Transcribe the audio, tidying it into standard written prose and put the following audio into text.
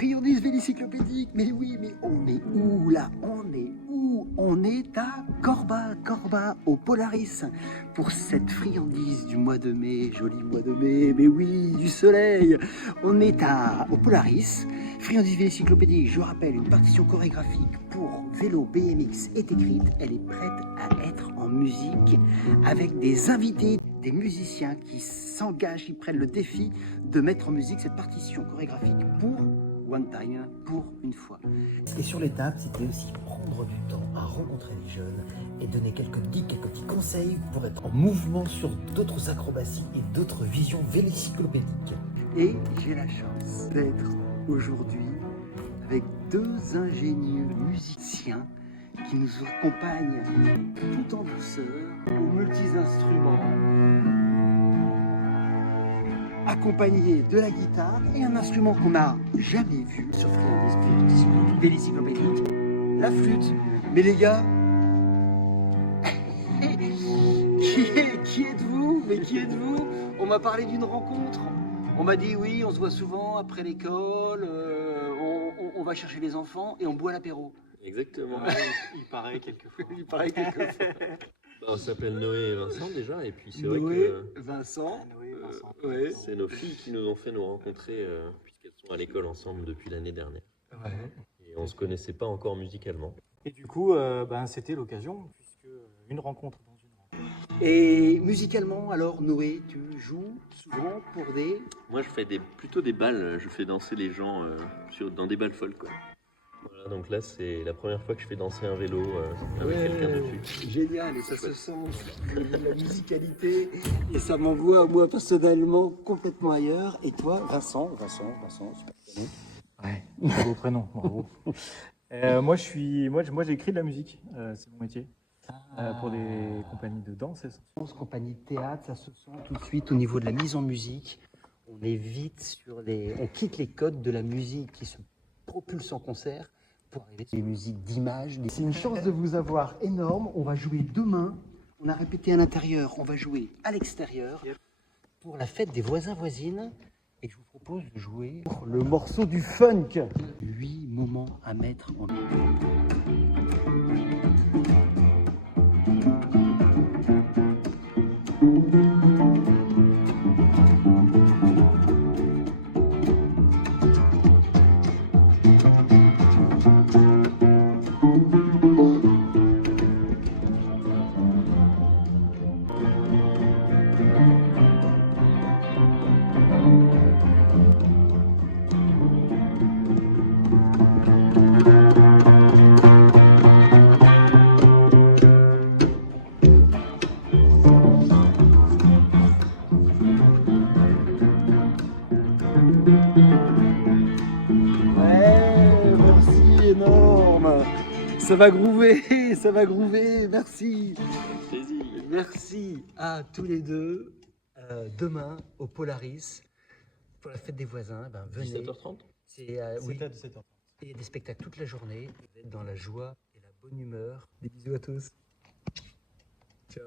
Friandise vélicyclopédique, mais oui, mais on est où là? On est où? On est à Corba, au Polaris, pour cette friandise du mois de mai, joli mois de mai, mais oui, du soleil. On est au Polaris, friandise vélicyclopédique, je rappelle, une partition chorégraphique pour vélo BMX est écrite, elle est prête à être en musique, avec des invités, des musiciens qui s'engagent, qui prennent le défi de mettre en musique cette partition chorégraphique pour one time, pour une fois. Et sur l'étape, c'était aussi prendre du temps à rencontrer les jeunes et donner quelques tips, quelques petits conseils pour être en mouvement sur d'autres acrobaties et d'autres visions vélicyclopédiques. Et j'ai la chance d'être aujourd'hui avec deux ingénieux musiciens qui nous accompagnent tout en douceur, aux multi-instruments, accompagnés de la guitare et un instrument qu'on n'a jamais vu sur Friandise vélicyclopédique, la flûte. Mais les gars, qui êtes-vous? Mais qui êtes-vous? On m'a parlé d'une rencontre. On m'a dit oui, on se voit souvent après l'école, on va chercher les enfants et on boit l'apéro. Exactement. Il paraît quelquefois. Il paraît quelquefois. On s'appelle Noé et Vincent déjà, et puis c'est Noé, vrai que Vincent, Ouais. c'est nos filles qui nous ont fait nous rencontrer, puisqu'elles sont à l'école ensemble depuis l'année dernière. Ouais. Et on se connaissait pas encore musicalement. Et du coup, c'était l'occasion, puisque une rencontre dans une rencontre. Et musicalement, alors Noé, tu joues souvent pour des... Moi, je fais plutôt des balles, je fais danser les gens dans des balles folles, quoi. Voilà, donc là, c'est la première fois que je fais danser un vélo avec quelqu'un dessus. Génial, et ça se sent, la musicalité, et ça m'envoie, moi, personnellement, complètement ailleurs. Et toi, Vincent, super prénom. Ouais, beau prénom, bravo. Moi, j'ai écrit de la musique, c'est mon métier. Pour des compagnies de danse, Compagnie de théâtre, ça se sent tout de suite au niveau de la mise en musique. On est vite on quitte les codes de la musique qui se propulse en concert pour arriver sur les musiques d'images. C'est une chance de vous avoir énorme. On va jouer demain. On a répété à l'intérieur, on va jouer à l'extérieur pour la fête des voisins-voisines. Et je vous propose de jouer le morceau du funk. 8 moments à mettre en Ouais, merci énorme. Ça va groover, merci. Plaisir. Merci à tous les deux. Demain, au Polaris, pour la fête des voisins, venez. 17h30. C'est oui. à 17h. Et il y a des spectacles toute la journée. Vous êtes dans la joie et la bonne humeur. Des bisous à tous. Ciao.